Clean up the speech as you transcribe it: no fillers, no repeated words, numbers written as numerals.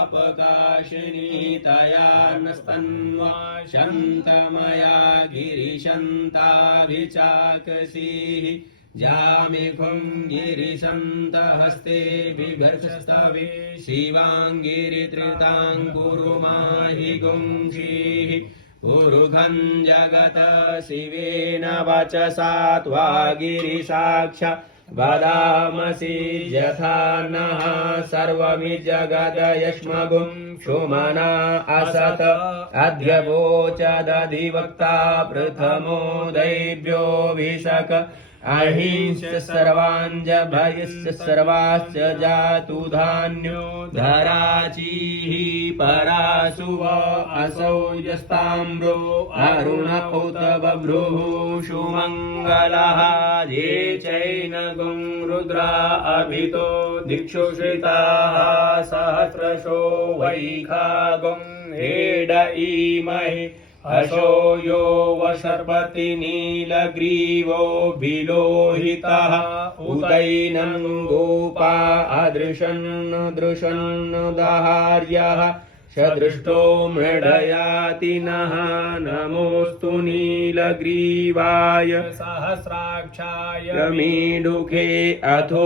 अपकाशिनी तया नस्तन्वा शन्तमया गिरिशन्ताभिचाकसीः जामिखुं गिरिशन्तहस्ते बिभर्षस्तवे शिवाङ्गिरित्रिताङ्कुरु माहि गुंषीः उरुघं जगत शिवेन वचसा त्वा गिरिसाक्षा वदामसि यथा नः सर्वमि जगदयश्मगुं सुमना असत अध्यवोचदधिवक्ता प्रथमो दैव्योऽभिषक अहिंस सर्वाञ्च भयश्च सर्वाश्च जातु धान्यो धराचीः परासुव असौ यस्ताम्रो अरुण उत बभ्रुः सुमङ्गलः ये चैनगुं रुद्रा अभितो दिक्षु श्रिताः सहस्रशो वैखागुं हेड ईमहि हसो यो वसर्पति नीलग्रीवो विलोहितः उतैनं गोपा अदृशन् दृशन् दहार्यः सदृष्टो मृडयाति नः नमोऽस्तु नीलग्रीवाय सहस्राक्षाय मीडुखे अथो